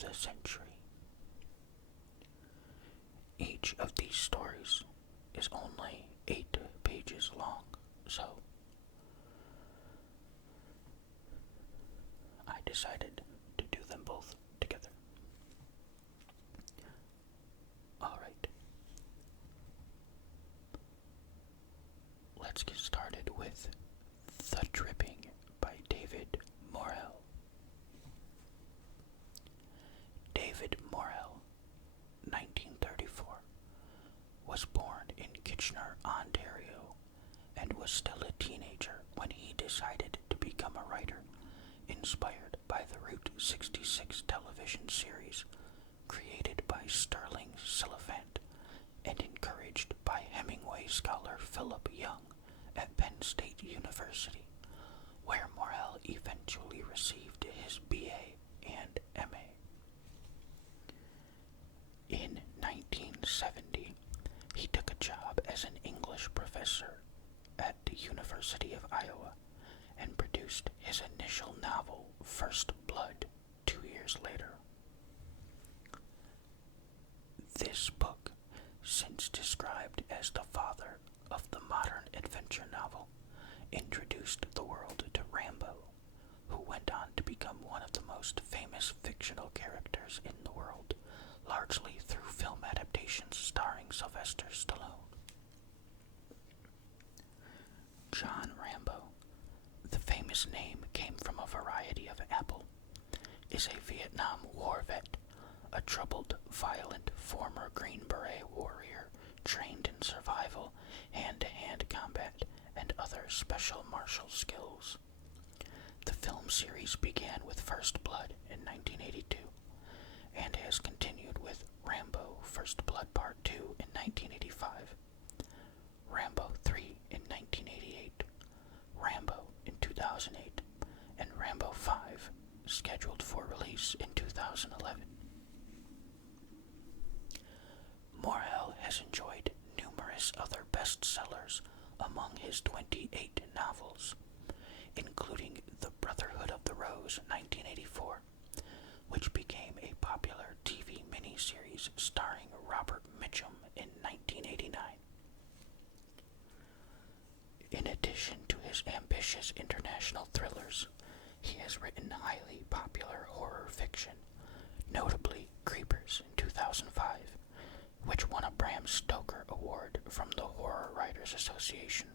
the century. Each of these stories is only 8 pages long, so I decided to do them both together. Alright. Let's get started with The Dripping by David Morrell. David Morrell, 1934, was born in Kitchener, Ontario, and was still a teenager when he decided to become a writer, inspired by the Route 66 television series created by Sterling Siliphant and encouraged by Hemingway scholar Philip Young at Penn State University, where Morrell eventually received his BA and MA. In 1970, he took a job as an English professor at the University of Iowa and produced his initial novel, First Blood, 2 years later. This book, since described as the father of the modern adventure novel, introduced the world to Rambo, who went on to become one of the most famous fictional characters in the world, largely through film adaptations starring Sylvester Stallone. John Rambo, the famous name came from a variety of apple, is a Vietnam War vet, a troubled, violent former Green Beret warrior trained in survival, hand-to-hand combat, and other special martial skills. The film series began with First Blood in 1982 and has continued with Rambo First Blood Part 2 in 1985, Rambo 3 in 1988, Rambo in 2008, and Rambo 5, scheduled for release in 2011. Morrell has enjoyed numerous other bestsellers among his 28 novels, including The Brotherhood of the Rose, 1984, which became a popular TV miniseries starring Robert Mitchum in 1989. In addition to his ambitious international thrillers, he has written highly popular horror fiction, notably Creepers in 2005, which won a Bram Stoker Award from the Horror Writers Association.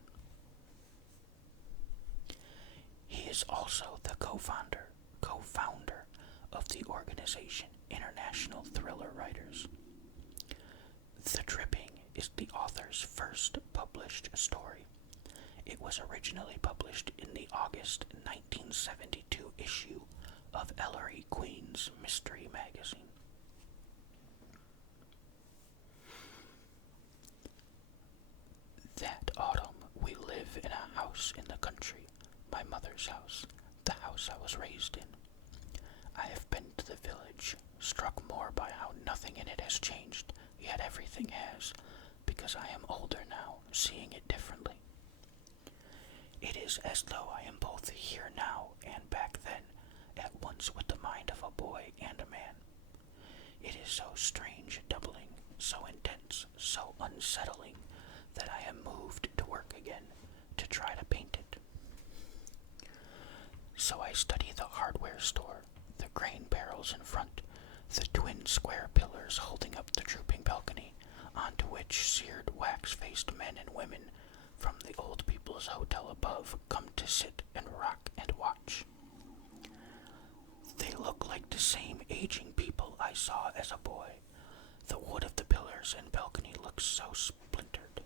He is also the co-founder of the organization International Thriller Writers. The Dripping is the author's first published story. It was originally published in the August 1972 issue of Ellery Queen's Mystery Magazine. That autumn, we live in a house in the country, my mother's house, the house I was raised in. I have been to the village, struck more by how nothing in it has changed, yet everything has, because I am older now, seeing it differently. It is as though I am both here now and back then, at once with the mind of a boy and a man. It is so strange doubling, so intense, so unsettling, that I am moved to work again, to try to paint it. So I study the hardware store, the grain barrels in front, the twin square pillars holding up the drooping balcony, onto which seared wax-faced men and women from the old people's hotel above come to sit and rock and watch. They look like the same aging people I saw as a boy. The wood of the pillars and balcony looks so splintered.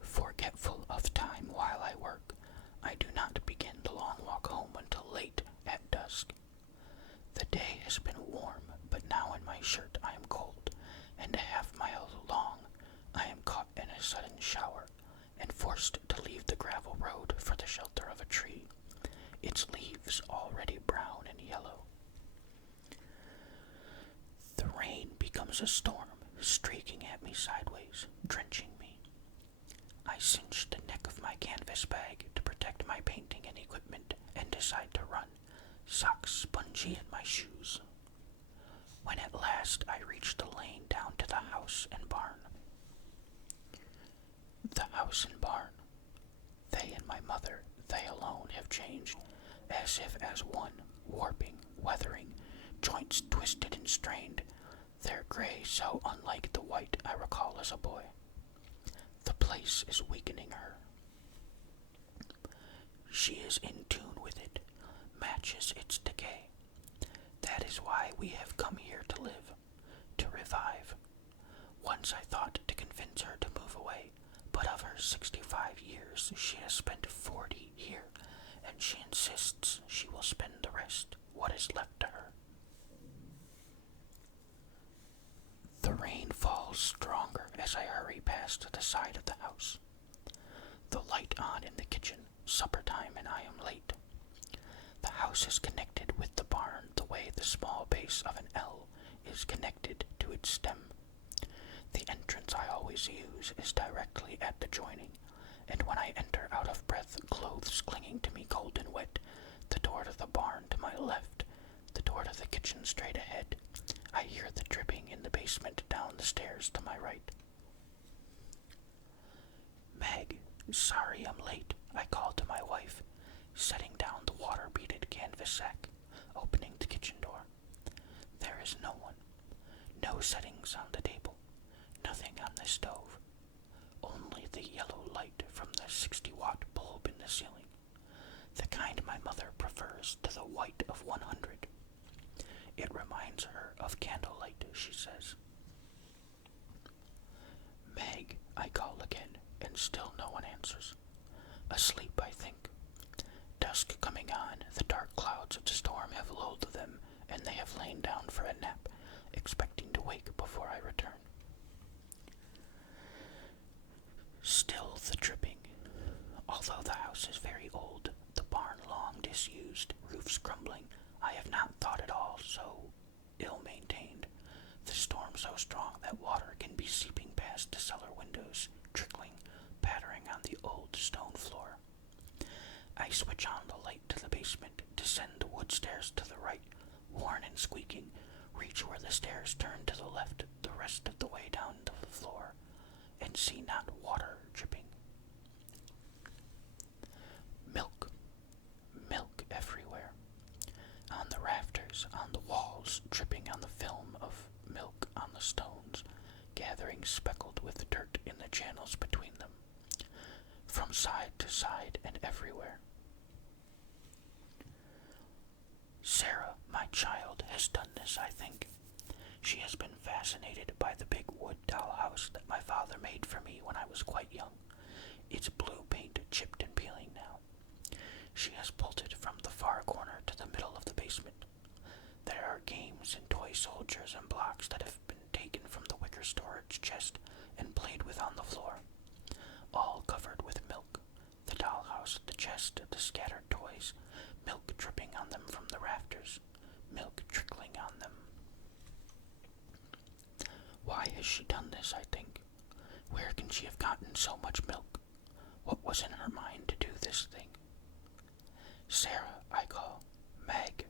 Forgetful of time while I work, I do not begin the long walk home until late at dusk. The day has been warm, but now in my shirt I am cold, and a half-mile long I am caught in a sudden shower, and forced to leave the gravel road for the shelter of a tree, its leaves already brown and yellow. The rain becomes a storm, streaking at me sideways, drenching me. I cinch the neck of my canvas bag to protect my painting and equipment and decide to run, socks spongy in my shoes. When at last I reached the lane down to the house and barn. The house and barn. They and my mother, they alone have changed, as if as one, warping, weathering, joints twisted and strained, their gray so unlike the white I recall as a boy. The place is weakening her. She is in tune with it, matches its decay. That is why we have come here to live, to revive. Once I thought to convince her to move away, but of her 65 years she has spent 40 here, and she insists she will spend the rest, what is left to her. The rain falls stronger as I hurry past the side of the house. The light on in the kitchen, supper time, and I am late. The house is connected with the barn the way the small base of an L is connected to its stem. The entrance I always use is directly at the joining, and when I enter out of breath, clothes clinging to me cold and wet, the door to the barn to my left, the door to the kitchen straight ahead, I hear the dripping in the basement down the stairs to my right. Meg, sorry I'm late, I call to my wife, setting down the water-beaded canvas sack, opening the kitchen door. There is no one. No settings on the table. Nothing on the stove. Only the yellow light from the 60-watt bulb in the ceiling. The kind my mother prefers to the white of 100. It reminds her of candlelight, she says. Meg, I call again, and still no one answers. Asleep, I think. Dusk coming on, the dark clouds of the storm have lulled them, and they have lain down for a nap, expecting to wake before I return. Still the dripping. Although the house is very old, the barn long disused, roofs crumbling, I have not thought it all so ill-maintained. The storm so strong that water can be seeping past the cellar windows, trickling, pattering on the old stone floor. I switch on the light to the basement, descend the wood stairs to the right, worn and squeaking, reach where the stairs turn to the left the rest of the way down to the floor, and see not water dripping. Milk. Milk everywhere. On the rafters, on the walls, dripping on the film of milk on the stones, gathering speckled with dirt in the channels between them. From side to side and everywhere. Sarah, my child, has done this, I think. She has been fascinated by the big wood dollhouse that my father made for me when I was quite young. Its blue paint chipped and peeling now. She has pulled it from the far corner to the middle of the basement. There are games and toy soldiers and blocks that have been taken from the wicker storage chest and played with on the floor, all covered with milk. The dollhouse, the chest, the scattered toys, milk dripping on them from the rafters, milk trickling on them. Why has she done this, I think? Where can she have gotten so much milk? What was in her mind to do this thing? Sarah, I call. Meg.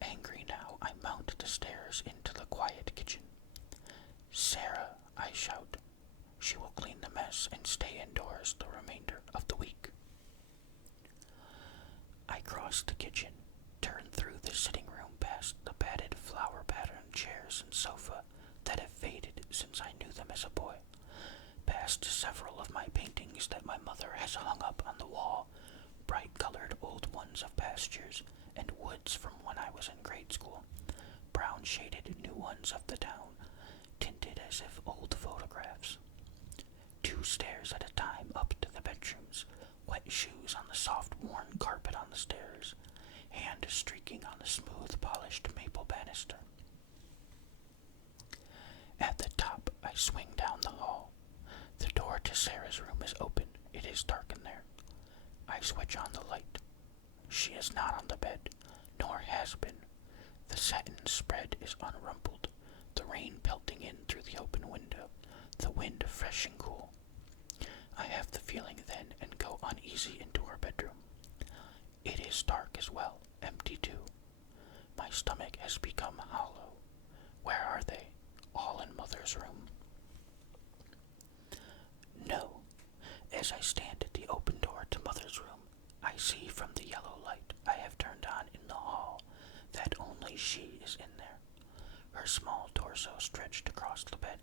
Angry now, I mount the stairs into the quiet kitchen. Sarah, I shout. She will clean the mess and stay indoors the remainder of the week. I cross the kitchen, turn through the sitting room past the padded flower-patterned chairs and sofa that have faded since I knew them as a boy, past several of my paintings that my mother has hung up on the wall, bright-colored old ones of pastures and woods from when I was in grade school, brown-shaded new ones of the town, tinted as if old photographs. 2 stairs at a time up to the bedrooms, wet shoes on the soft worn carpet on the stairs, hand streaking on the smooth polished maple banister. At the top, I swing down the hall. The door to Sarah's room is open. It is dark in there. I switch on the light. She is not on the bed, nor has been. The satin spread is unrumpled, the rain pelting in through the open window, the wind fresh and cool. I have the feeling then and go uneasy into her bedroom. It is dark as well, empty My stomach has become hollow. Where are they? All in Mother's room? No. As I stand at the open door to Mother's room, I see from the yellow light I have turned on in the hall that only she is in there, her small torso stretched across the bed.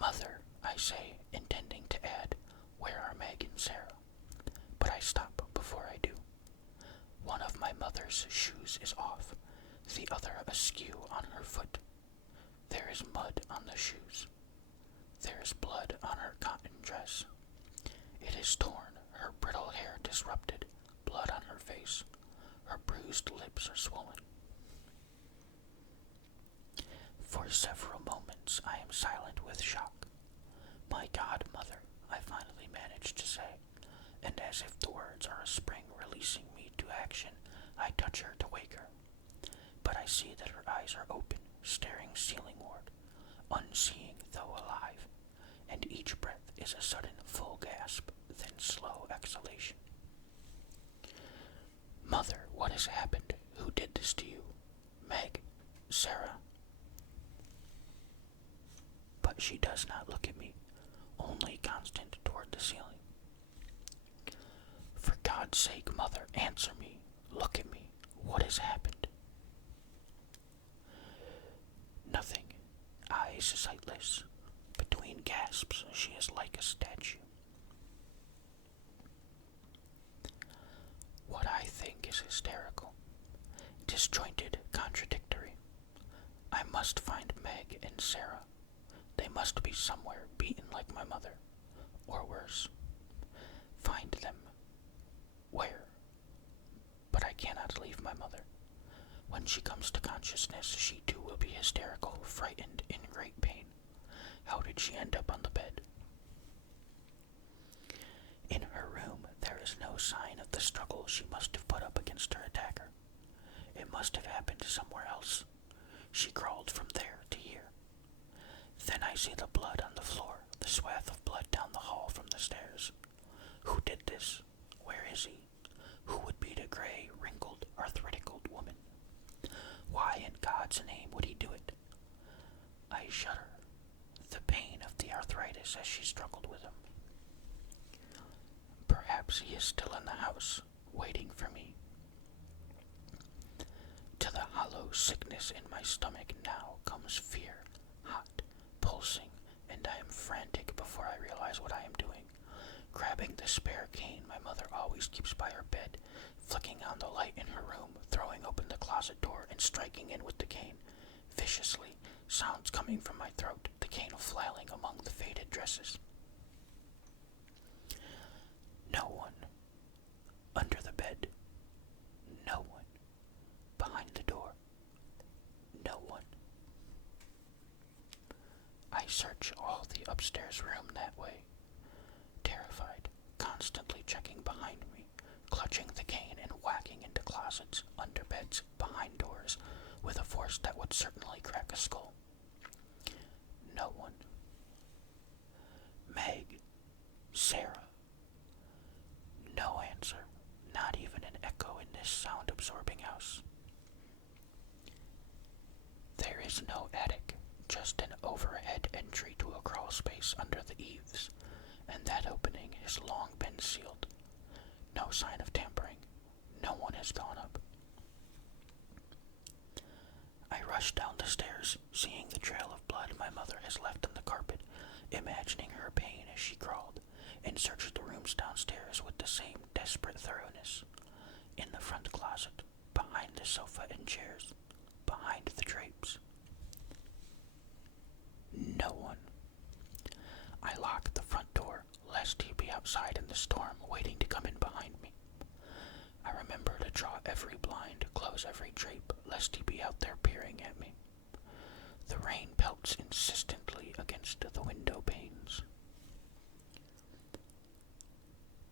Mother, I say, intending to add, where are Meg and Sarah? But I stop before I do. One of my mother's shoes is off, the other askew on her foot. There is mud on the shoes. There is blood on her cotton dress. It is torn, her brittle hair disrupted, blood on her face. Her bruised lips are swollen. For several moments I am silent with shock. My God, Mother, I finally manage to say, and as if the words are a spring releasing me to action, I touch her to wake her. But I see that her eyes are open, staring ceilingward, unseeing though alive, and each breath is a sudden full gasp, then slow exhalation. Mother, what has happened? Who did this to you? Meg? Sarah? But she does not look at me, only constant toward the ceiling. For God's sake, Mother, answer me. Look at me. What has happened? Nothing. Eyes sightless. Between gasps, she is like a statue. What I think is hysterical, disjointed, contradictory. I must find Meg and Sarah. They must be somewhere beaten like my mother, or worse. Find them. Where? But I cannot leave my mother. When she comes to consciousness, she too will be hysterical, frightened, in great pain. How did she end up on the bed? In her room, there is no sign of the struggle she must have put up against her attacker. It must have happened somewhere else. She crawled from there to here. Then I see the blood on the floor, the swath of blood down the hall from the stairs. Who did this? Where is he? Who would beat a gray, wrinkled, arthritical woman? Why in God's name would he do it? I shudder. The pain of the arthritis as she struggled with him. Perhaps he is still in the house, waiting for me. To the hollow sickness in my stomach now comes fear, hot, pulsing, and I am frantic before I realize what I am doing. Grabbing the spare cane my mother always keeps by her bed, flicking on the light in her room, throwing open the closet door, and striking in with the cane. Viciously, sounds coming from my throat, the cane flailing among the faded dresses. No one. Under the bed. No one. Behind the door. No one. I search all the upstairs room that way, terrified, constantly checking behind me, clutching the cane and whacking into closets, under beds, behind doors, with a force that would certainly crack a skull. No one. Meg. Sarah. No answer, not even an echo in this sound-absorbing house. There is no attic, just an overhead entry to a crawl space under the eaves, and that opening has long been sealed. No sign of tampering. No one has gone up. I rush down the stairs, seeing the trail of blood my mother has left on the carpet, imagining her pain as she crawled, and searched the rooms downstairs with the same desperate thoroughness. In the front closet, behind the sofa and chairs, behind the drapes. No one. I lock the front door, lest he be outside in the storm, waiting to come in behind me. I remember to draw every blind, close every drape, lest he be out there peering at me. The rain pelts insistently against the window panes.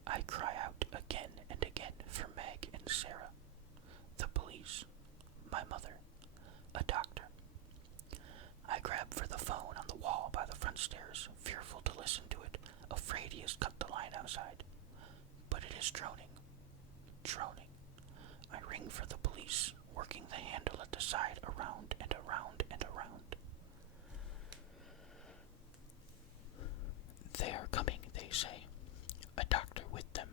I cry out again and again for Meg and Sarah, the police, my mother, a doctor. I grab for the phone on the wall by the front stairs, fearful to listen to it, afraid he has cut the line outside. But it is droning, droning, for the police, working the handle at the side around and around and around. They are coming, they say. A doctor with them.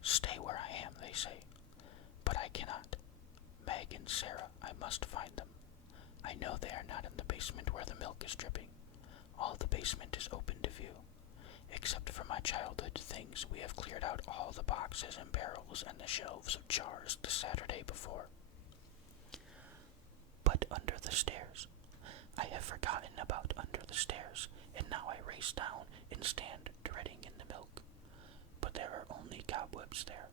Stay where I am, they say. But I cannot. Meg and Sarah, I must find them. I know they are not in the basement where the milk is dripping. All the basement is open to view. Except for my childhood things, we have cleared out all the boxes and barrels and the shelves of jars the Saturday before. But under the stairs. I have forgotten about under the stairs, and now I race down and stand dreading in the milk. But there are only cobwebs there,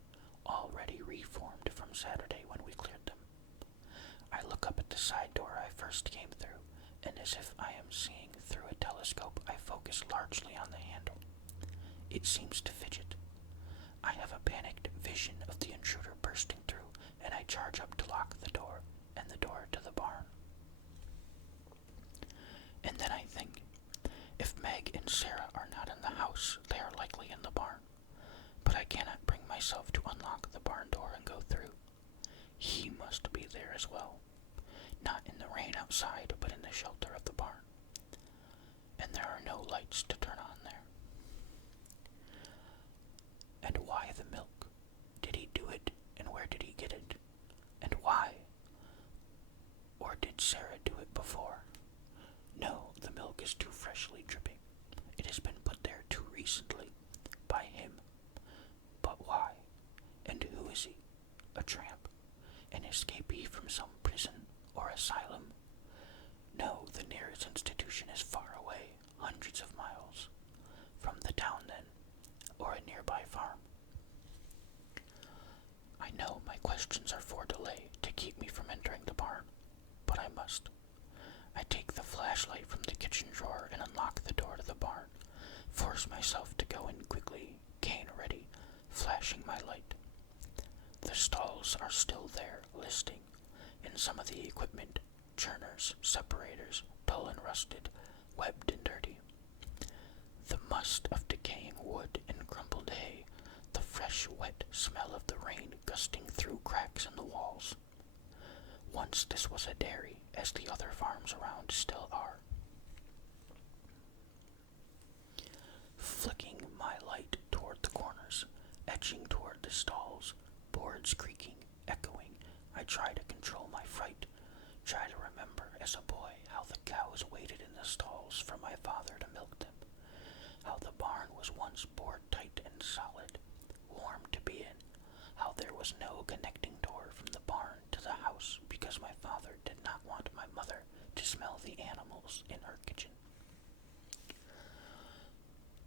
already reformed from Saturday when we cleared them. I look up at the side door I first came through, and as if I am seeing through a telescope, I focus largely on the handle. It seems to fidget. I have a panicked vision of the intruder bursting through, and I charge up to lock the door, and the door to the barn. And then I think, if Meg and Sarah are not in the house, they are likely in the barn. But I cannot bring myself to unlock the barn door and go through. He must be there as well. Not in the rain outside, but in the shelter of the barn. And there are no lights to turn on there. And why the milk? Did he do it, and where did he get it? And why? Or did Sarah do it before? No, the milk is too freshly dripping. It has been put there too recently, by him. But why? And who is he? A tramp? An escapee from some prison or asylum? No, the nearest institution is far away, hundreds of miles. From the town, then, or a nearby farm. I know my questions are for delay, to keep me from entering the barn, but I must. I take the flashlight from the kitchen drawer and unlock the door to the barn, force myself to go in quickly, cane ready, flashing my light. The stalls are still there, listing, and some of the equipment, churners, separators, dull and rusted, webbed and dirty. The must of decaying wood and crumpled hay, the fresh, wet smell of the rain gusting through cracks in the walls. Once this was a dairy, as the other farms around still are. Flicking my light toward the corners, edging toward the stalls, boards creaking, echoing, I try to control my fright, try to remember as a boy how the cows waited in the stalls for my father to milk them, how the barn was once board tight and solid, warm to be in, how there was no connecting door from the barn to the house because my father did not want my mother to smell the animals in her kitchen.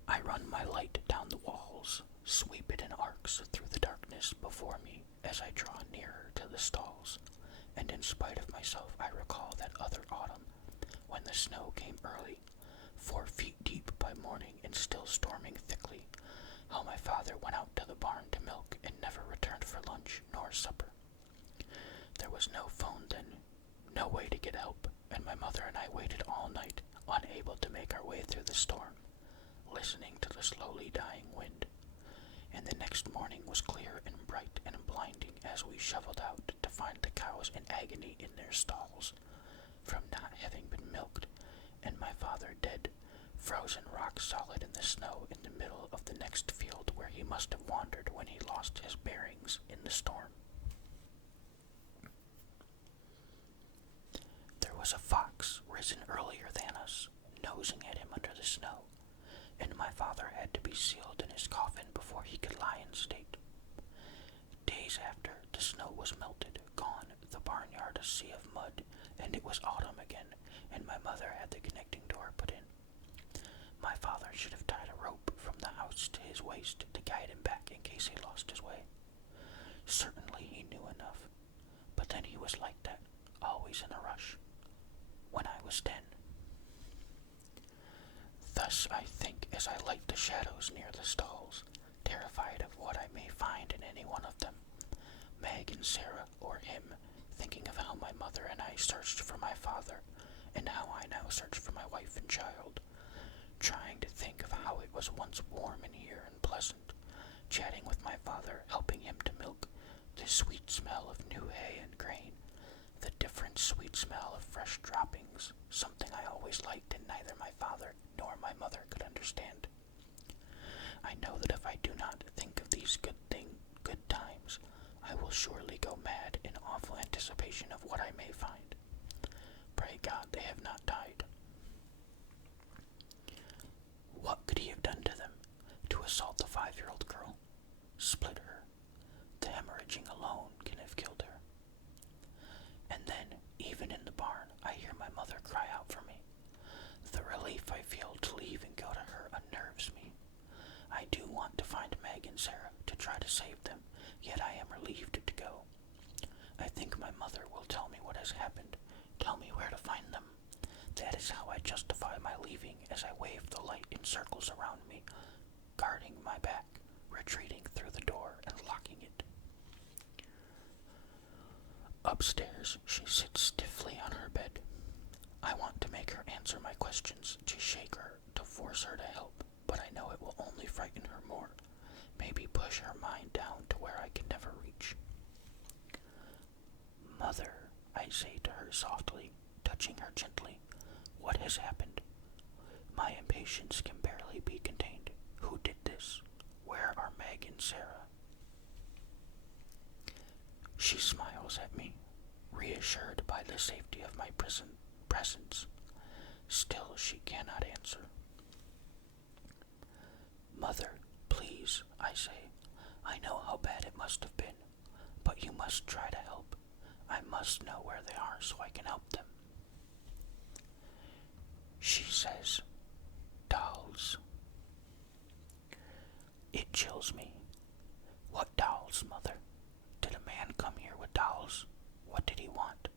I run my light down the walls, sweep it in arcs through the darkness before me as I draw nearer to the stalls, and in spite of myself I recall that other autumn, when the snow came early, 4 feet deep by morning and still storming thickly, how my father went out to the barn to milk and never returned for lunch nor supper. There was no phone then, no way to get help, and my mother and I waited all night, unable to make our way through the storm, listening to the slowly dying wind. And the next morning was clear and bright and blinding as we shoveled out to find the cows in agony in their stalls, from not having been milked, and my father dead, frozen rock solid in the snow in the middle of the next field where he must have wandered when he lost his bearings in the storm. There was a fox risen earlier than us, nosing at him under the snow, and my father had to be sealed in his coffin before he could lie in state. Days after, the snow was melted, gone, the barnyard a sea of mud, and it was autumn again, and my mother had the connecting door put in. My father should have tied a rope from the house to his waist to guide him back in case he lost his way. Certainly he knew enough, but then he was like that, always in a rush. When I was 10. Thus I think as I light the shadows near the stalls, terrified of what I may find in any one of them, Meg and Sarah or him, thinking of how my mother and I searched for my father, and how I now search for my wife and child, trying to think of how it was once warm in here and pleasant, chatting with my father, helping him to milk, the sweet smell of new understand. I know that if I do not think of these good times, I will surely go mad in awful anticipation of what I may find. Pray God they have not died. What could he have done to them? To assault the 5-year-old girl? Split her. The hemorrhaging alone can have killed her. And then, even in the barn, I hear my mother cry out for me. The relief I feel to leave and go to her unnerves me. I do want to find Meg and Sarah to try to save them, yet I am relieved to go. I think my mother will tell me what has happened, tell me where to find them. That is how I justify my leaving as I wave the light in circles around me, guarding my back, retreating through the door and locking it. Upstairs, she sits stiffly on her bed. I want to make her answer my questions, to shake her, to force her to help, but I know it will only frighten her more, maybe push her mind down to where I can never reach. Mother, I say to her softly, touching her gently, what has happened? My impatience can barely be contained. Who did this? Where are Meg and Sarah? She smiles at me, reassured by the safety of my presence. Still she cannot answer. Mother, please, I say. I know how bad it must have been, but you must try to help. I must know where they are so I can help them. She says, dolls. It chills me. What dolls, Mother? Did a man come here with dolls? What did he want?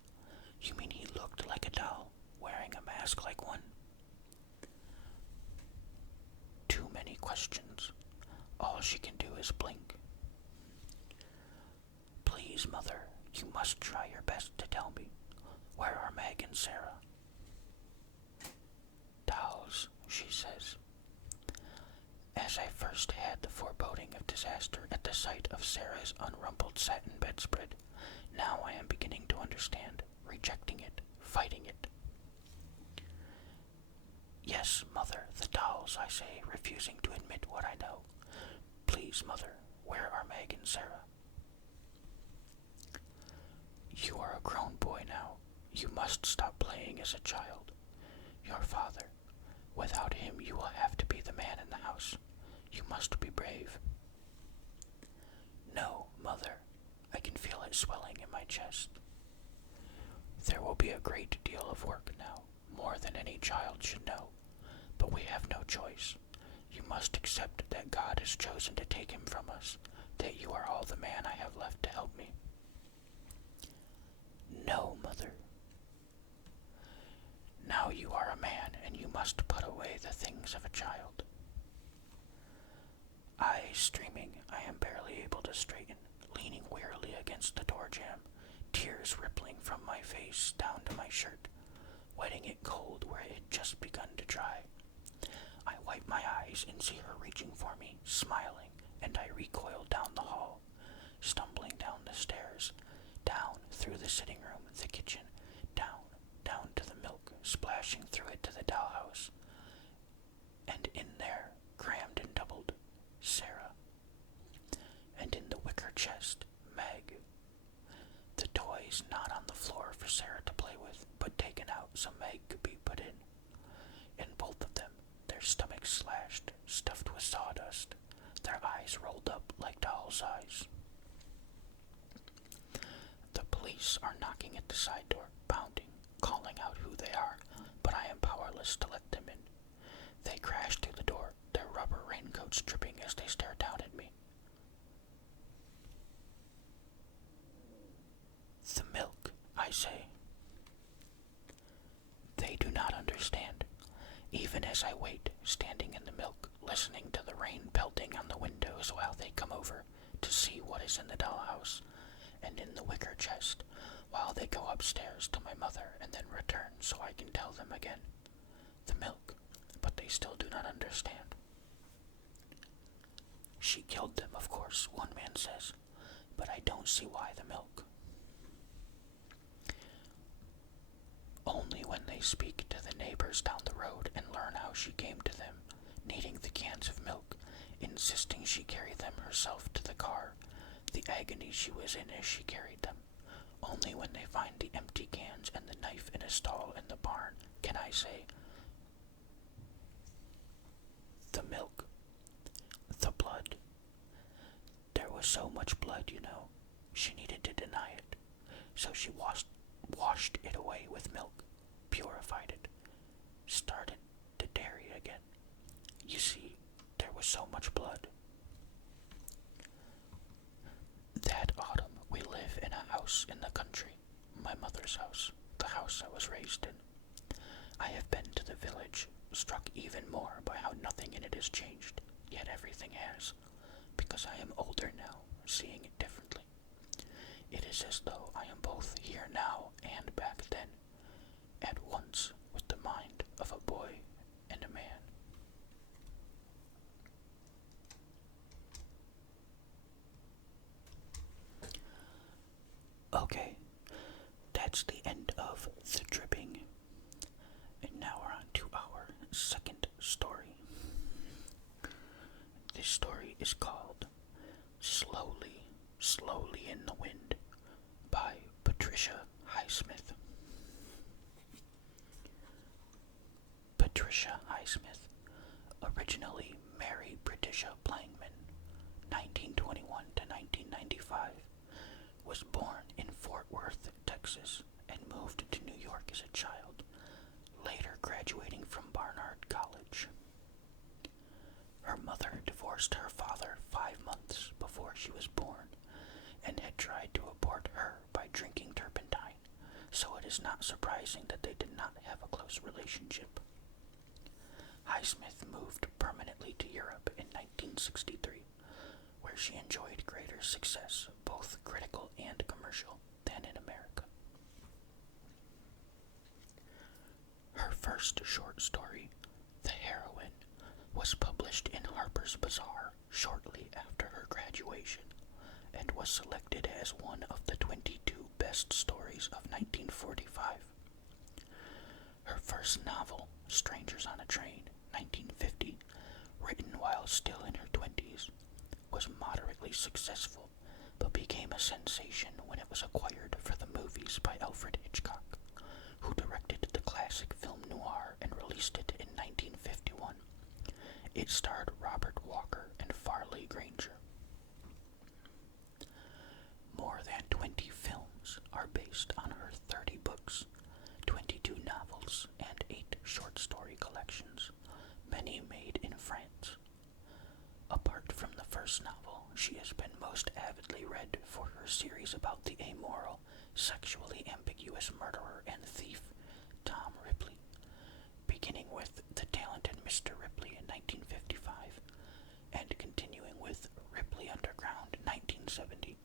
You mean he looked like a doll, wearing a mask like one? Too many questions. All she can do is blink. Please, Mother, you must try your best to tell me. Where are Meg and Sarah? Dolls, she says. As I first had the foreboding of disaster at the sight of Sarah's unrumpled satin bedspread, now I am beginning to understand, rejecting it, fighting it. Yes, Mother, the dolls, I say, refusing to admit what I know. Please, Mother, where are Meg and Sarah? You are a grown boy now. You must stop playing as a child. Your father, without him you will have to be the man in the house. You must be brave. No, Mother, I can feel it swelling in my chest. There will be a great deal of work now, more than any child should know, but we have no choice. You must accept that God has chosen to take him from us, that you are all the man I have left to help me. No, Mother. Now you are a man, and you must put away the things of a child. Eyes streaming, I am barely able to straighten, leaning wearily against the door jamb, tears rippling from my face down to my shirt, wetting it cold where it had just begun to dry. I wipe my eyes and see her reaching for me, smiling, and I recoil down the hall, stumbling down the stairs, down through the sitting room, the kitchen, down to the milk, splashing through it to the dollhouse. And in there, crammed and doubled, Sarah. And in the wicker chest, Meg. The toys not on the floor for Sarah to play with, but taken out so Meg could be put in. In both of them, their stomachs slashed, stuffed with sawdust, their eyes rolled up like dolls' eyes. The police are knocking at the side door, pounding, calling out who they are, but I am powerless to let them in. They crash through the door, their rubber raincoats dripping as they stare down at me. The milk, I say. They do not understand. Even as I wait, standing in the milk, listening to the rain pelting on the windows while they come over to see what is in the dollhouse and in the wicker chest, while they go upstairs to my mother and then return so I can tell them again. The milk, but they still do not understand. She killed them, of course, one man says, but I don't see why the milk. Only when they speak to the neighbors down the road and learn how she came to them needing the cans of milk, insisting she carry them herself to the car, the agony she was in as she carried them. Only when they find the empty cans and the knife in a stall in the barn can I say, the milk, the blood. There was so much blood, she needed to deny it. So she washed it away with milk, purified it, started to dairy again. You see, there was so much blood. That autumn, we live in a house in the country, my mother's house, the house I was raised in. I have been to the village, struck even more by how nothing in it has changed, yet everything has, because I am older now, seeing it differently. It is as though I am both here now and back then, at once with the mind of a boy and a man. Okay, that's the end of the dripping. And now we're on to our second story. This story is called Slowly, Slowly in the Wind by Patricia Highsmith. Patricia Highsmith, originally Mary Patricia Plangman, 1921 to 1995, was born in Fort Worth, Texas, and moved to New York as a child, later graduating from Barnard College. Her mother divorced her father 5 months before she was born, and had tried to abort her by drinking turpentine, so it is not surprising that they did not have a close relationship. Highsmith moved permanently to Europe in 1963, where she enjoyed greater success, both critical and commercial, than in America. Her first short story, The Heroine, was published in Harper's Bazaar shortly after her graduation, and was selected as one of the 22 best stories of 1945. Her first novel, Strangers on a Train, 1950, written while still in her 20s, was moderately successful, but became a sensation when it was acquired for the movies by Alfred Hitchcock, who directed the classic film noir and released it in 1951. It starred Robert Walker and Farley Granger. More than 20 films are based on her 30 books, 22 novels, and 8 short story collections, many made in France. Apart from the first novel, she has been most avidly read for her series about the amoral, sexually ambiguous murderer and thief, Tom Ripley, beginning with The Talented Mr. Ripley in 1955, and continuing with Ripley Underground 1970,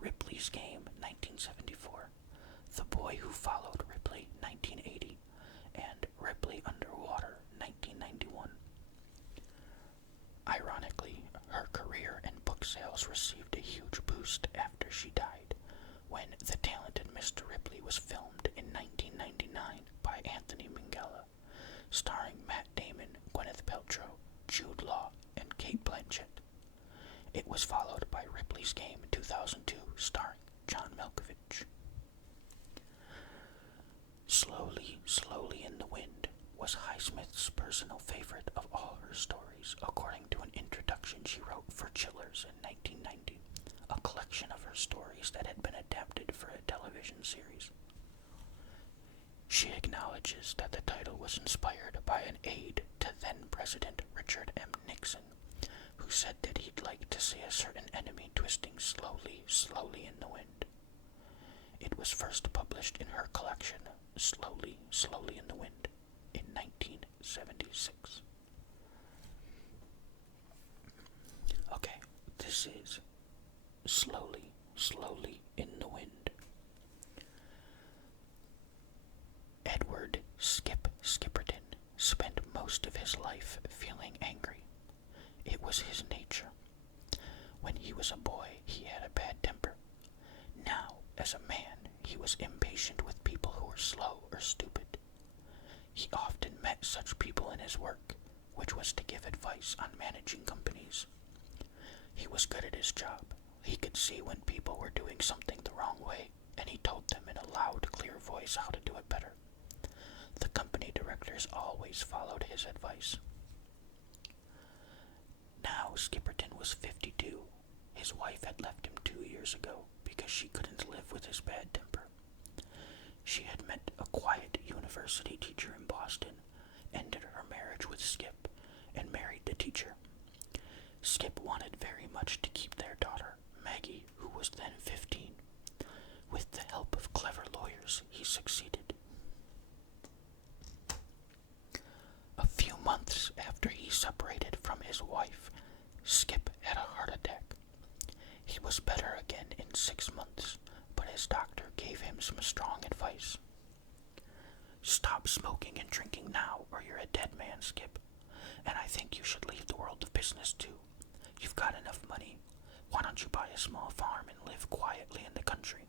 Ripley's Game 1974, The Boy Who Followed Ripley 1980, and Ripley Underwater 1991. Ironically, her career and book sales received a huge boost after she died, when The Talented Mr. Ripley was filmed in 1999 by Anthony Minghella, starring Matt Damon, Gwyneth Paltrow, Jude Law, and Cate Blanchett. It was followed by Ripley's Game 2002, starring John Malkovich. Slowly, Slowly in the Wind was Highsmith's personal favorite of all her stories, according to an introduction she wrote for Chillers in 1990, a collection of her stories that had been adapted for a television series. She acknowledges that the title was inspired by an aide to then-President Richard M. Nixon, who said that he'd like to see a certain enemy twisting slowly, slowly in the wind. It was first published in her collection, Slowly, Slowly in the Wind, in 1976. Okay, this is Slowly, Slowly in the Wind. Edward Skip Skipperton spent most of his life feeling angry. It was his nature. When he was a boy, he had a bad temper. Now, as a man, he was impatient with people who were slow or stupid. He often met such people in his work, which was to give advice on managing companies. He was good at his job. He could see when people were doing something the wrong way, and he told them in a loud, clear voice how to do it better. The company directors always followed his advice. Now Skipperton was 52. His wife had left him 2 years ago because she couldn't live with his bad temper. She had met a quiet university teacher in Boston, ended her marriage with Skip, and married the teacher. Skip wanted very much to keep their daughter, Maggie, who was then 15. With the help of clever lawyers, he succeeded. A few months after he separated from his wife, Skip had a heart attack. He was better again in 6 months, but his doctor gave him some strong advice. Stop smoking and drinking now, or you're a dead man, Skip. And I think you should leave the world of business, too. You've got enough money. Why don't you buy a small farm and live quietly in the country?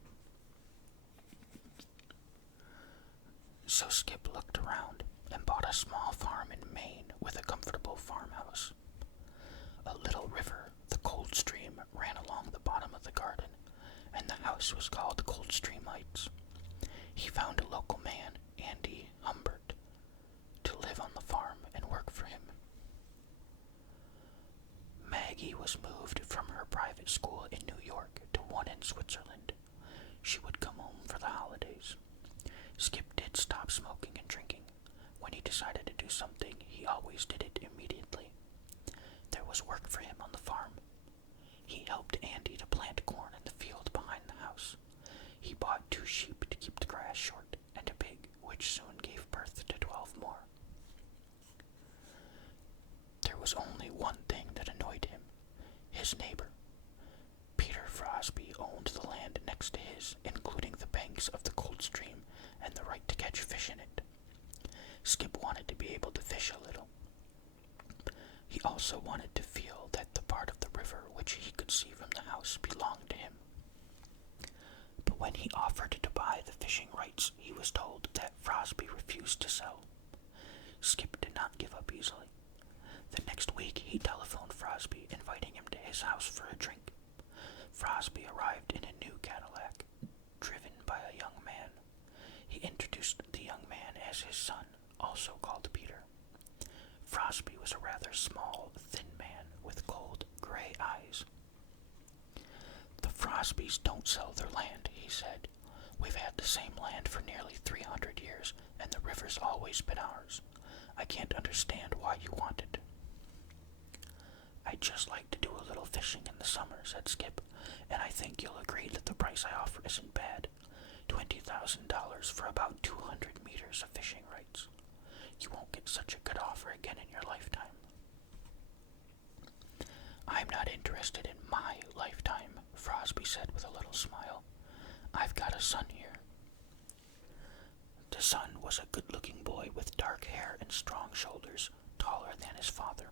So Skip looked around and bought a small farm in Maine with a comfortable farmhouse. A little river, the Cold Stream, ran along the bottom of the garden, and the house was called Coldstream Heights. He found a local man, Andy Humbert, to live on the farm and work for him. Maggie was moved from her private school in New York to one in Switzerland. She would come home for the holidays. Skip did stop smoking and drinking. When he decided to do something, he always did it immediately. There was work for him on the farm. He helped Andy to plant corn in the field behind the house. He bought 2 sheep to keep the grass short, and a pig, which soon gave birth to 12 more. There was only one thing that annoyed him: his neighbor. Peter Frosby owned the land next to his, including the banks of the Cold Stream and the right to catch fish in it. Skip wanted to be able to fish a little. He also wanted to feel that the part of the river which he could see from the house belonged to him. But when he offered to buy the fishing rights, he was told that Frosby refused to sell. Skip did not give up easily. The next week he telephoned Frosby, inviting him to his house for a drink. Frosby arrived in a new Cadillac, driven by a young man. He introduced the young man as his son, also called Peter. Frosby was a rather small, thin man with cold, gray eyes. The Frosbys don't sell their land, he said. We've had the same land for nearly 300 years, and the river's always been ours. I can't understand why you want it. I'd just like to do a little fishing in the summer, said Skip, and I think you'll agree that the price I offer isn't bad. $20,000 for about 200 meters of fishing rights. You won't get such a good offer again in your lifetime. I'm not interested in my lifetime, Frosby said with a little smile. I've got a son here. The son was a good-looking boy with dark hair and strong shoulders, taller than his father.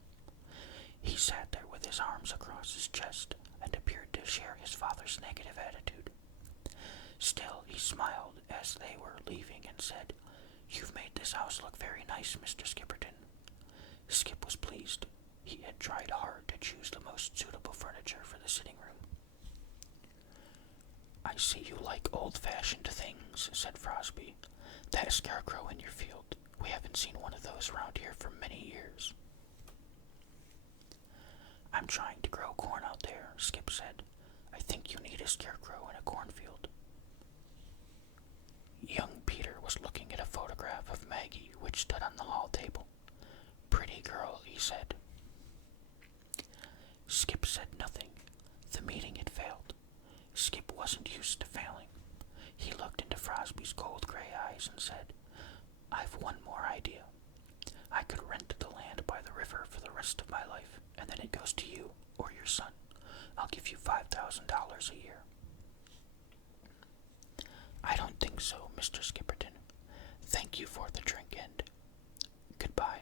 He sat there with his arms across his chest and appeared to share his father's negative attitude. Still, he smiled as they were leaving and said, You've made this house look very nice, Mr. Skipperton. Skip was pleased. He had tried hard to choose the most suitable furniture for the sitting room. I see you like old-fashioned things, said Frosby. That scarecrow in your field. We haven't seen one of those around here for many years. I'm trying to grow corn out there, Skip said. I think you need a scarecrow in a cornfield. Young Peter was looking at a photograph of Maggie which stood on the hall table. Pretty girl, he said. Skip said nothing. The meeting had failed. Skip wasn't used to failing. He looked into Frosby's cold gray eyes and said, I've one more idea. I could rent the land by the river for the rest of my life, and then it goes to you or your son. I'll give you $5,000 a year. I don't think so, Mr. Skipperton. Thank you for the drink and goodbye.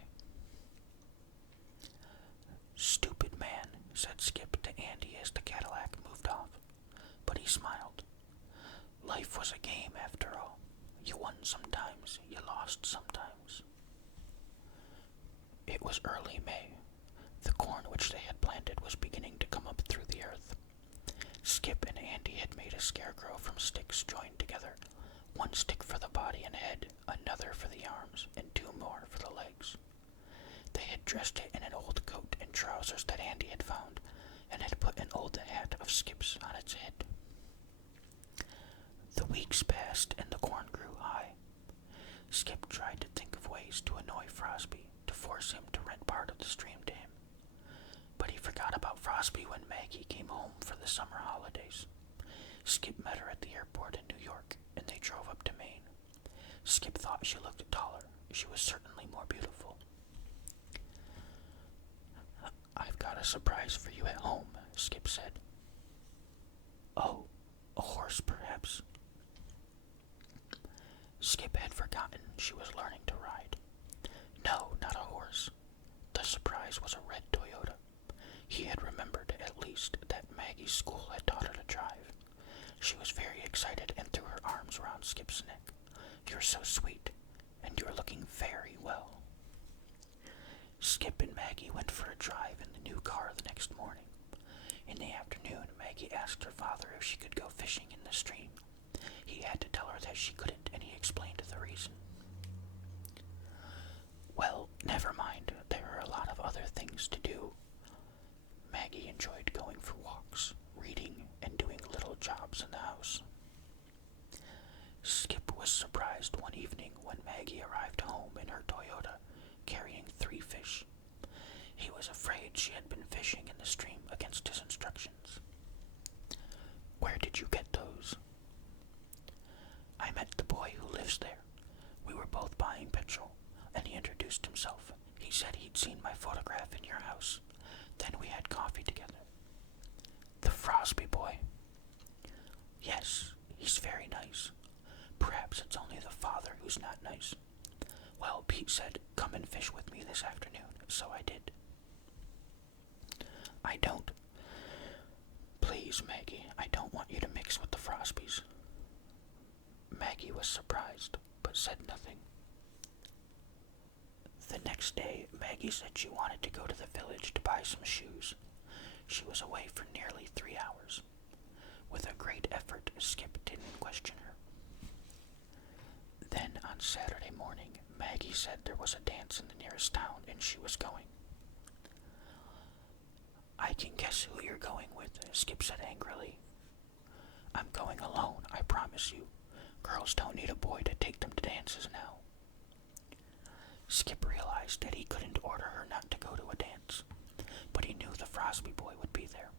Stupid man, said Skip to Andy as the Cadillac moved off, but he smiled. Life was a game after all. You won sometimes, you lost sometimes. It was early May. The corn which they had planted was beginning to come up through the earth. Skip and Andy had made a scarecrow from sticks joined together, one stick for the body and head, another for the arms, and two more for the legs. They had dressed it in an old coat and trousers that Andy had found, and had put an old hat of Skip's on its head. The weeks passed and the corn grew high. Skip tried to think of ways to annoy Frosby, to force him to rent part of the stream to him. But he forgot about Frosby when Maggie came home for the summer holidays. Skip met her at the airport in New York, and they drove up to Maine. Skip thought she looked taller. She was certainly more beautiful. "I've got a surprise for you at home," Skip said. "Oh, a horse, perhaps?" Skip had forgotten she was learning to ride. No, not a horse. The surprise was a red Toyota. He had remembered, at least, that Maggie's school had taught her to drive. She was very excited and threw her arms around Skip's neck. "You're so sweet, and you're looking very well." Skip and Maggie went for a drive in the new car the next morning. In the afternoon, Maggie asked her father if she could go fishing in the stream. He had to tell her that she couldn't, and he explained the reason. "Well, never mind. There are a lot of other things to do." Maggie enjoyed going for walks, reading, and doing little jobs in the house. Skip was surprised one evening when Maggie arrived home in her Toyota, carrying 3 fish. He was afraid she had been fishing in the stream against his instructions. "Where did you get those?" "I met the boy who lives there. We were both buying petrol, and he introduced himself. He said he'd seen my photograph in your house. Then we had coffee together." "The Frosby boy?" "Yes, he's very nice. Perhaps it's only the father who's not nice. Well, Pete said, 'Come and fish with me this afternoon,' so I did." "I don't. Please, Maggie, I don't want you to mix with the Frosbys." Maggie was surprised, but said nothing. The next day, Maggie said she wanted to go to the village to buy some shoes. She was away for nearly 3 hours. With a great effort, Skip didn't question her. Then, on Saturday morning, Maggie said there was a dance in the nearest town and she was going. "I can guess who you're going with," Skip said angrily. "I'm going alone, I promise you. Girls don't need a boy to take them to dances now." Skip realized that he couldn't order her not to go to a dance, but he knew the Frosby boy would be there,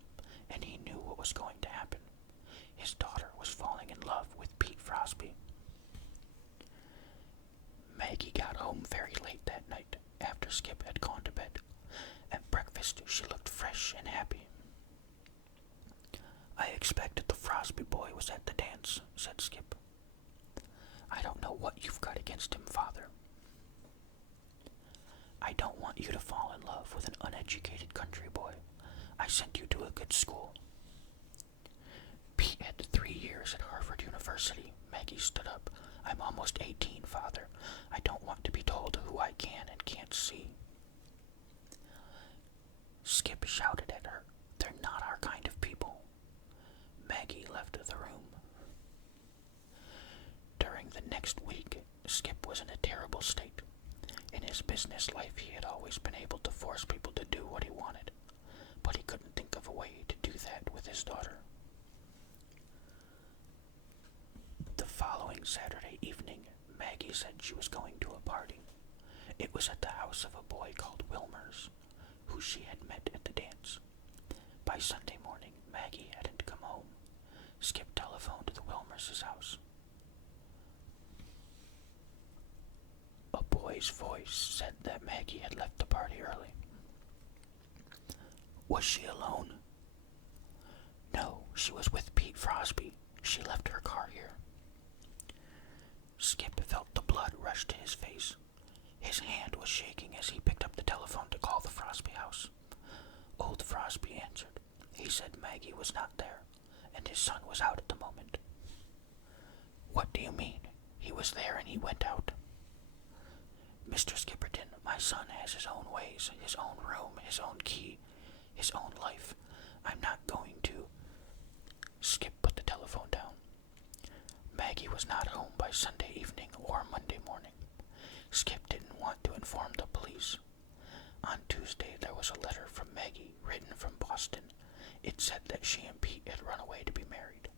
and he knew what was going to happen. His daughter was falling in love with Pete Frosby. Maggie got home very late that night, after Skip had gone to bed. At breakfast, she looked fresh and happy. "I expected the Frosby boy was at the dance," said Skip. "I don't know what you've got against him, Father." "I don't want you to fall in love with an uneducated country boy. I sent you to a good school." "Pete had 3 years at Harvard University." Maggie stood up. "I'm almost 18, Father. I don't want to be told who I can and can't see." Skip shouted at her. "They're not our kind of people." Maggie left the room. During the next week, Skip was in a terrible state. In his business life, he had always been able to force people to do what he wanted, but he couldn't think of a way to do that with his daughter. The following Saturday evening, Maggie said she was going to a party. It was at the house of a boy called Wilmers, who she had met at the dance. By Sunday morning, Maggie hadn't come home. Skip telephoned to the Wilmers' house. A boy's voice said that Maggie had left the party early. "Was she alone?" "No, she was with Pete Frosby. She left her car here." Skip felt the blood rush to his face. His hand was shaking as he picked up the telephone to call the Frosby house. Old Frosby answered. He said Maggie was not there, and his son was out at the moment. "What do you mean? He was there and he went out?" Mr. Skipperton, my son has his own ways, his own room, his own key, his own life. I'm not going to. Skip put the telephone down. Maggie was not home by Sunday evening or Monday morning. Skip didn't want to inform the police. On Tuesday there was a letter from Maggie, written from Boston. It said that she and Pete had run away to be married.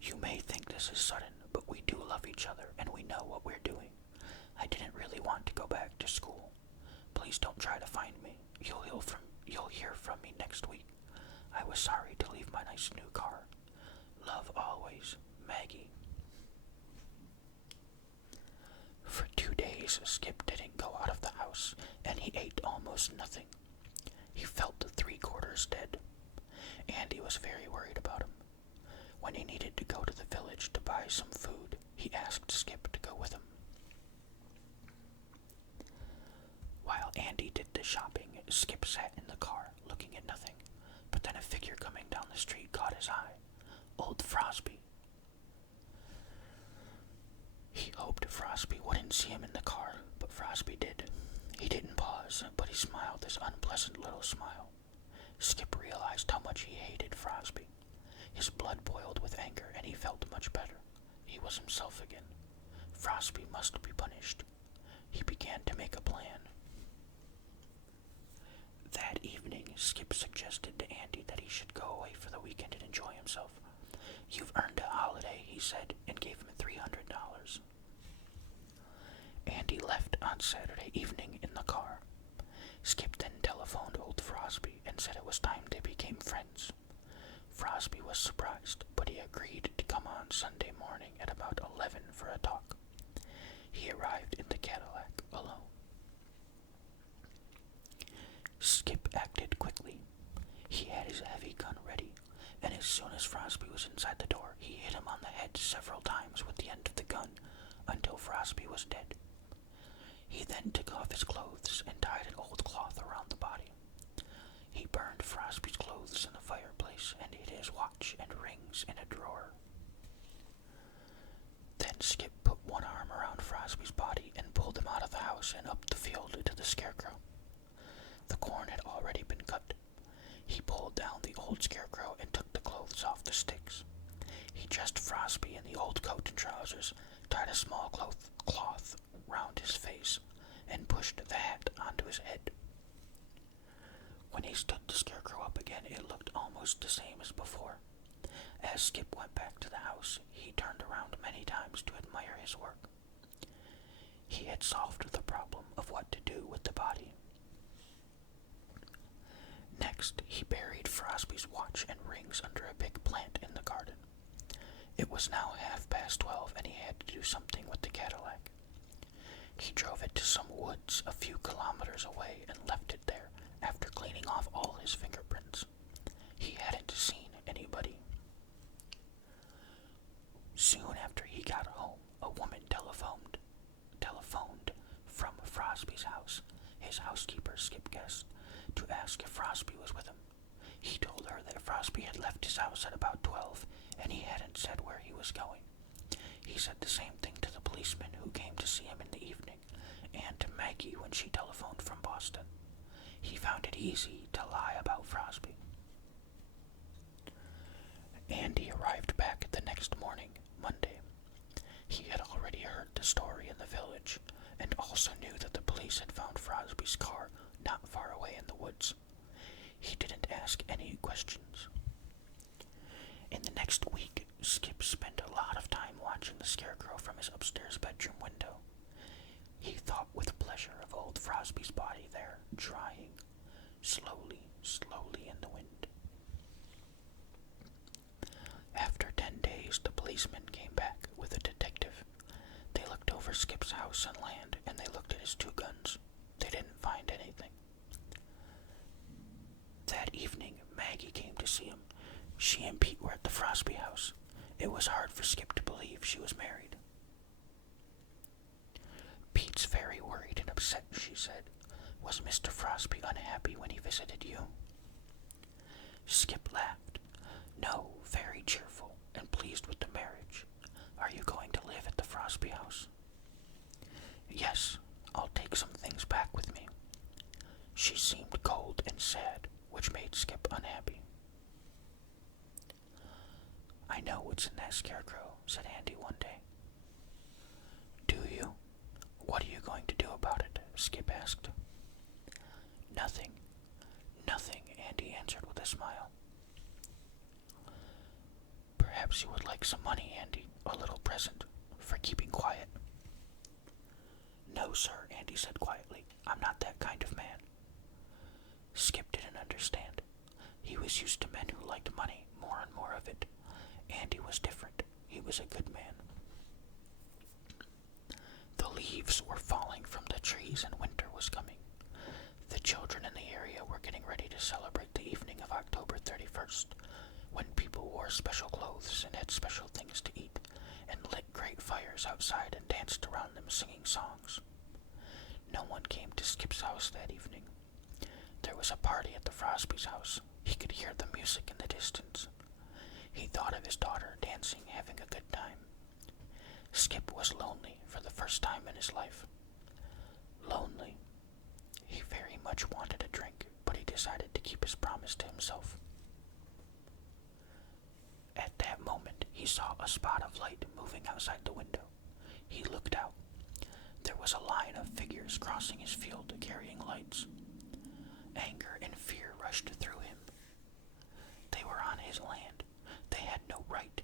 You may think this is sudden, but we do love each other and we know what we're doing. I didn't really want to go back to school. Please don't try to find me. You'll hear from me next week. I was sorry to leave my nice new car. Love always, Maggie. For 2 days, Skip didn't go out of the house, and he ate almost nothing. He felt 3/4 dead. Andy was very worried about him. When he needed to go to the village to buy some food, he asked Skip to go with him. While Andy did the shopping, Skip sat in the car, looking at nothing, but then a figure coming down the street caught his eye. Old Frosby. He hoped Frosby wouldn't see him in the car, but Frosby did. He didn't pause, but he smiled this unpleasant little smile. Skip realized how much he hated Frosby. His blood boiled with anger, and he felt much better. He was himself again. Frosby must be punished. He began to make a plan. That evening, Skip suggested to Andy that he should go away for the weekend and enjoy himself. You've earned a holiday, he said, and gave him $300. Andy left on Saturday evening in the car. Skip then telephoned old Frosby and said it was time they became friends. Frosby was surprised, but he agreed to come on Sunday morning at about 11 for a talk. He arrived in the Cadillac alone. Skip acted quickly. He had his heavy gun ready, and as soon as Frosby was inside the door, he hit him on the head several times with the end of the gun until Frosby was dead. He then took off his clothes and tied an old cloth around the body. He burned Frosby's clothes in the fireplace and hid his watch and rings in a drawer. Then Skip put one arm around Frosby's body and pulled him out of the house and up the field to the scarecrow. The corn had already been cut. He pulled down the old scarecrow and took the clothes off the sticks. He dressed Frosby in the old coat and trousers, tied a small cloth round his face, and pushed the hat onto his head. When he stood the scarecrow up again, it looked almost the same as before. As Skip went back to the house, he turned around many times to admire his work. He had solved the problem of what to do with the body. Next, he buried Frosby's watch and rings under a big plant in the garden. It was now 12:30, and he had to do something with the Cadillac. He drove it to some woods a few kilometers away and left it there after cleaning off all his fingerprints. He hadn't seen anybody. Soon after he got home, a woman telephoned from Frosby's house, his housekeeper, Skip guessed, to ask if Frosby was with him. He told her that Frosby had left his house at about 12, and he hadn't said where he was going. He said the same thing to the policeman who came to see him in the evening, and to Maggie when she telephoned from Boston. He found it easy to lie about Frosby. Andy arrived back the next morning, Monday. He had already heard the story in the village, and also knew that the police had found Frosby's car not far away in the woods. He didn't ask any questions. In the next week, Skip spent a lot of time watching the scarecrow from his upstairs bedroom window. He thought with pleasure of old Frosby's body there, drying, slowly in the wind. After 10 days, the policeman came back with a detective. They looked over Skip's house and land, and they looked at his 2 guns. They didn't find anything. That evening, Maggie came to see him. She and Pete were at the Frosby house. It was hard for Skip to believe she was married. Pete's very worried and upset, she said. Was Mr. Frosby unhappy when he visited you? Skip laughed. No, very cheerful and pleased with the marriage. Are you going to live at the Frosby house? Yes, I'll take some things back with me. She seemed cold and sad, which made Skip unhappy. I know what's in that scarecrow, said Andy one day. Do you? What are you going to do about it? Skip asked. Nothing. Nothing, Andy answered with a smile. Perhaps you would like some money, Andy, a little present, for keeping quiet. No, sir, Andy said quietly. I'm not that kind of man. Skip didn't understand. He was used to men who liked money, more and more of it. Andy was different. He was a good man. The leaves were falling from the trees and winter was coming. The children in the area were getting ready to celebrate the evening of October 31st, when people wore special clothes and had special things to eat, and lit great fires outside and danced around them singing songs. No one came to Skip's house that evening. There was a party at the Frosby's house. He could hear the music in the distance. He thought of his daughter dancing, having a good time. Skip was lonely for the first time in his life. Lonely. He very much wanted a drink, but he decided to keep his promise to himself. At that moment, he saw a spot of light moving outside the window. He looked out. There was a line of figures crossing his field carrying lights. Anger and fear rushed through him. They were on his land. They had no right,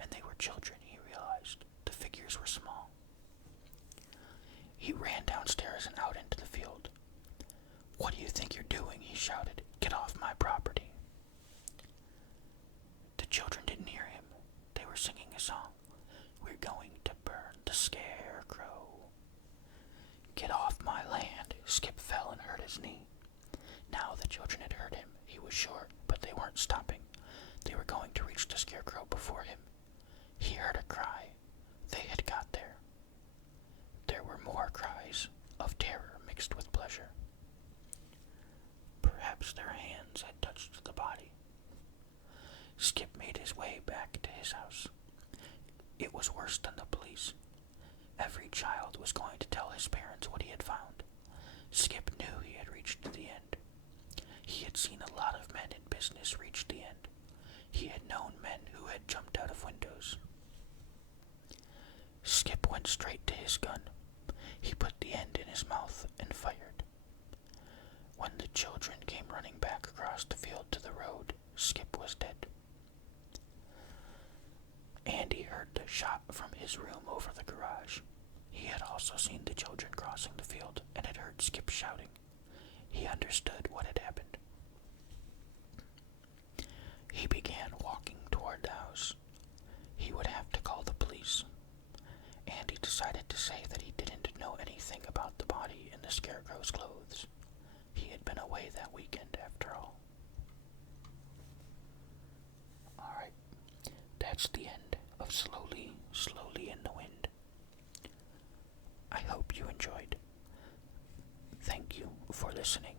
and they were children, he realized. The figures were small. He ran downstairs and out into the field. What do you think you're doing? He shouted. Get off my property. The children didn't hear him. They were singing a song. We're going to burn the scarecrow. Get off my land. Skip fell and hurt his knee. Now the children had heard him. He was sure, but they weren't stopping. They were going to reach the scarecrow before him. He heard a cry. They had got there. There were more cries, of terror mixed with pleasure. Perhaps their hands had touched the body. Skip made his way back to his house. It was worse than the police. Every child was going to tell his parents what he had found. Skip knew he had reached the end. He had seen a lot of men in business reach the end. He had known men who had jumped out of windows. Skip went straight to his gun. He put the end in his mouth and fired. When the children came running back across the field to the road, Skip was dead. Andy heard the shot from his room over the garage. He had also seen the children crossing the field and had heard Skip shouting. He understood what had happened. He began walking toward the house. He would have to call the police. Andy decided to say that he didn't know anything about the body in the scarecrow's clothes. He had been away that weekend after all. Alright, that's the end of Slowly, Slowly in the Wind. I hope you enjoyed. Thank you for listening.